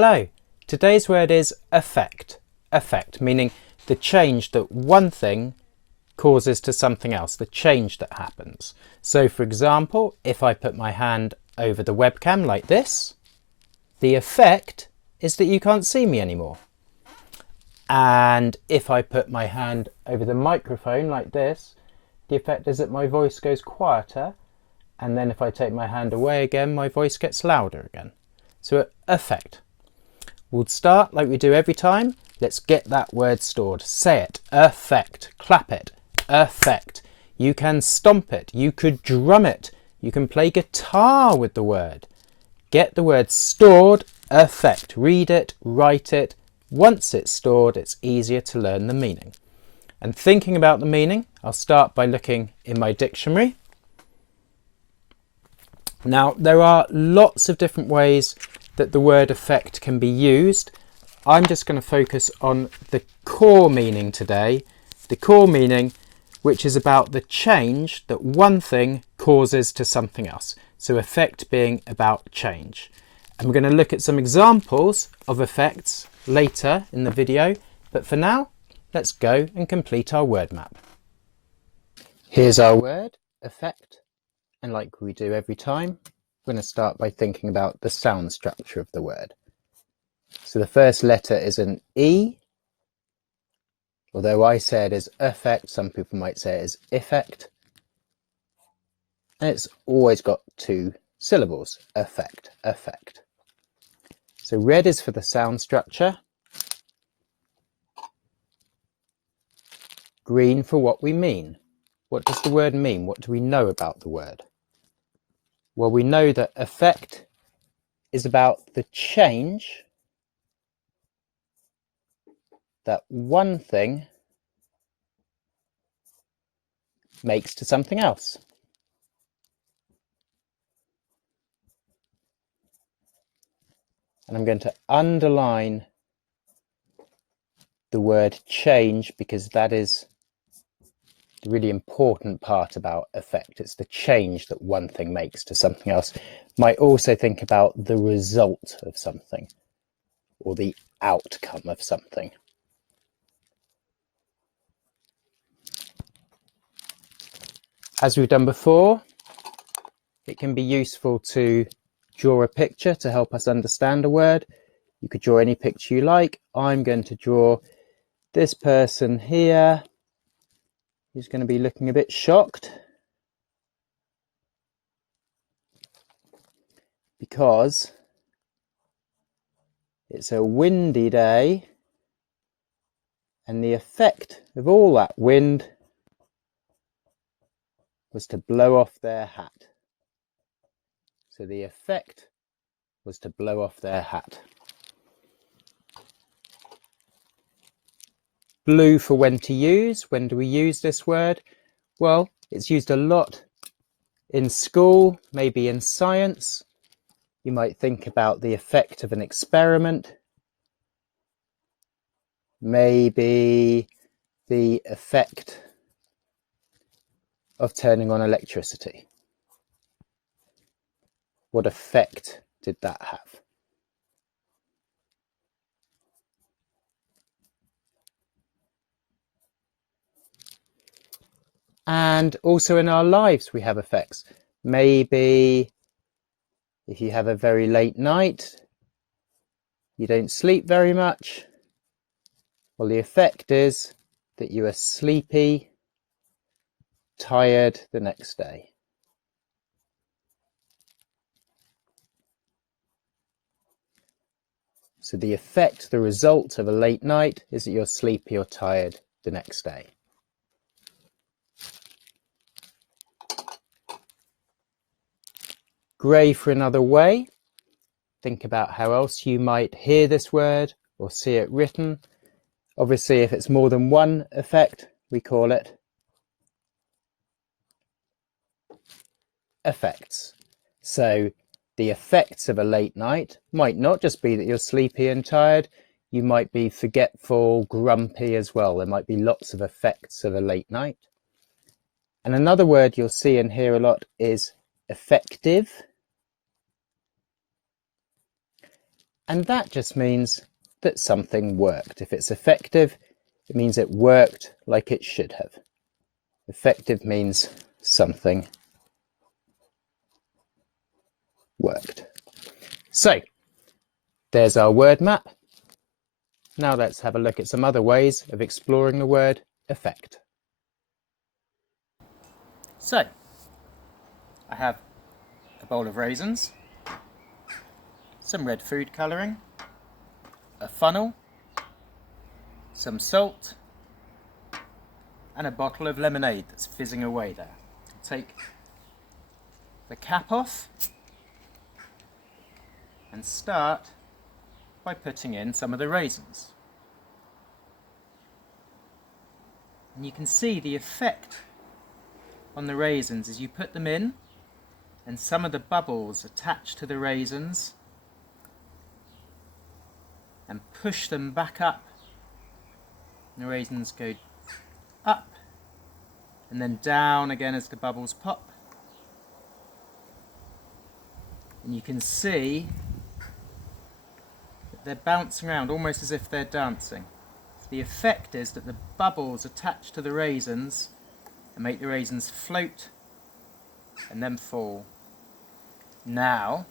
Hello, today's word is effect. Effect, meaning the change that one thing causes to something else, the change that happens. So for example, if I put my hand over the webcam like this, the effect is that you can't see me anymore. And if I put my hand over the microphone like this, the effect is that my voice goes quieter, and then if I take my hand away again, my voice gets louder again. So effect. We'll start like we do every time. Let's get that word stored. Say it. Effect. Clap it. Effect. You can stomp it. You could drum it. You can play guitar with the word. Get the word stored. Effect. Read it. Write it. Once it's stored, it's easier to learn the meaning. And thinking about the meaning, I'll start by looking in my dictionary. Now, there are lots of different ways that the word effect can be used. I'm just going to focus on the core meaning today, the core meaning which is about the change that one thing causes to something else. So effect being about change. And we're going to look at some examples of effects later in the video, but for now, let's go and complete our word map. Here's our word, effect, and like we do every time, we're going to start by thinking about the sound structure of the word. So the first letter is an E, although I say it as effect, some people might say it as effect, and it's always got two syllables, effect, effect. So red is for the sound structure, green for what we mean. What does the word mean? What do we know about the word? Well, we know that effect is about the change that one thing makes to something else. And I'm going to underline the word change because that is the really important part about effect. It's the change that one thing makes to something else. Might also think about the result of something or the outcome of something. As we've done before, it can be useful to draw a picture to help us understand a word. You could draw any picture you like. I'm going to draw this person here who's going to be looking a bit shocked because it's a windy day and the effect of all that wind was to blow off their hat. So the effect was to blow off their hat. Blue for when to use. When do we use this word? Well, it's used a lot in school, maybe in science. You might think about the effect of an experiment. Maybe the effect of turning on electricity. What effect did that have? And also in our lives we have effects. Maybe if you have a very late night, you don't sleep very much. Well, the effect is that you are sleepy, tired the next day. So the effect, the result of a late night is that you're sleepy or tired the next day. Grey for another way. Think about how else you might hear this word or see it written. Obviously, if it's more than one effect, we call it effects. So the effects of a late night might not just be that you're sleepy and tired. You might be forgetful, grumpy as well. There might be lots of effects of a late night. And another word you'll see and hear a lot is effective. And that just means that something worked. If it's effective, it means it worked like it should have. Effective means something worked. So, there's our word map. Now let's have a look at some other ways of exploring the word effect. So, I have a bowl of raisins, some red food colouring, a funnel, some salt, and a bottle of lemonade that's fizzing away there. I'll take the cap off and start by putting in some of the raisins. And you can see the effect on the raisins as you put them in, and some of the bubbles attach to the raisins and push them back up. And the raisins go up and then down again as the bubbles pop. And you can see that they're bouncing around almost as if they're dancing. So the effect is that the bubbles attach to the raisins and make the raisins float and then fall. Now,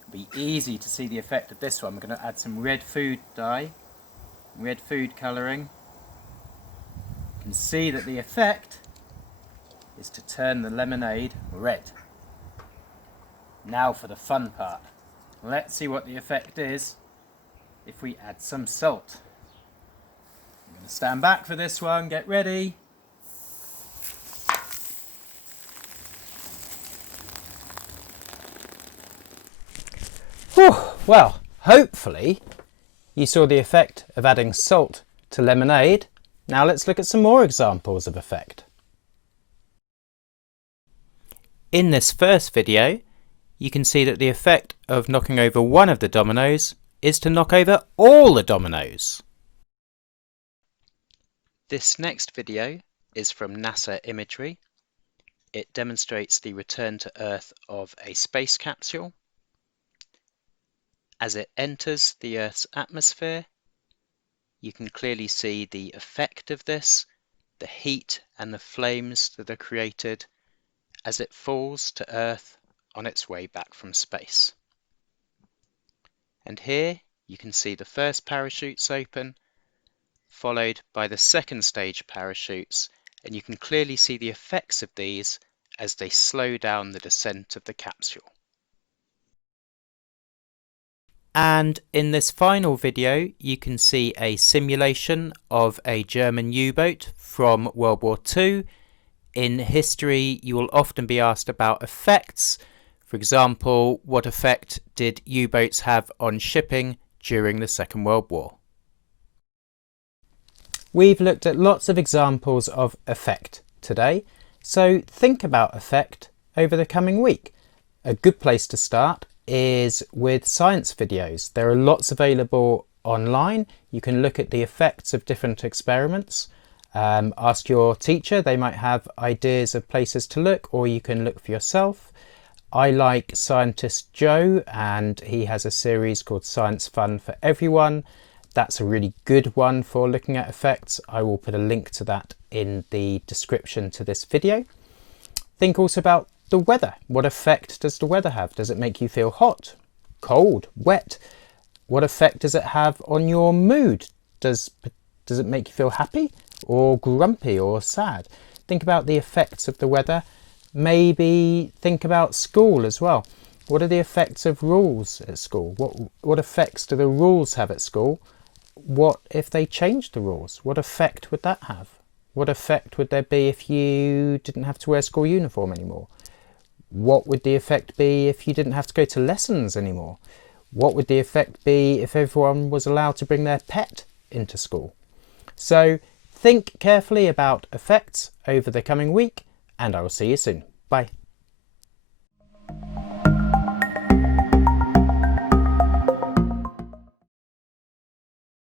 it'll be easy to see the effect of this one. We're going to add some red food dye, red food colouring. You can see that the effect is to turn the lemonade red. Now for the fun part. Let's see what the effect is if we add some salt. I'm going to stand back for this one, get ready. Whew, well, hopefully you saw the effect of adding salt to lemonade. Now let's look at some more examples of effect. In this first video, you can see that the effect of knocking over one of the dominoes is to knock over all the dominoes. This next video is from NASA-Imagery. It demonstrates the return to Earth of a space capsule. As it enters the Earth's atmosphere, you can clearly see the effect of this, the heat and the flames that are created as it falls to Earth on its way back from space. And here you can see the first parachutes open, followed by the second stage parachutes, and you can clearly see the effects of these as they slow down the descent of the capsule. And in this final video, you can see a simulation of a German U-boat from World War II. In history, you will often be asked about effects. For example, what effect did U-boats have on shipping during the Second World War? We've looked at lots of examples of effect today, so think about effect over the coming week. A good place to start is with science videos. There are lots available online. You can look at the effects of different experiments. Ask your teacher, they might have ideas of places to look, or you can look for yourself. I like Scientist Joe, and he has a series called Science Fun for Everyone. That's a really good one for looking at effects. I will put a link to that in the description to this video. Think also about the weather. What effect does the weather have? Does it make you feel hot, cold, wet? What effect does it have on your mood? Does it make you feel happy or grumpy or sad? Think about the effects of the weather. Maybe think about school as well. What are the effects of rules at school? What effects do the rules have at school? What if they changed the rules? What effect would that have? What effect would there be if you didn't have to wear school uniform anymore? What would the effect be if you didn't have to go to lessons anymore? What would the effect be if everyone was allowed to bring their pet into school? So think carefully about effects over the coming week, and I will see you soon. Bye.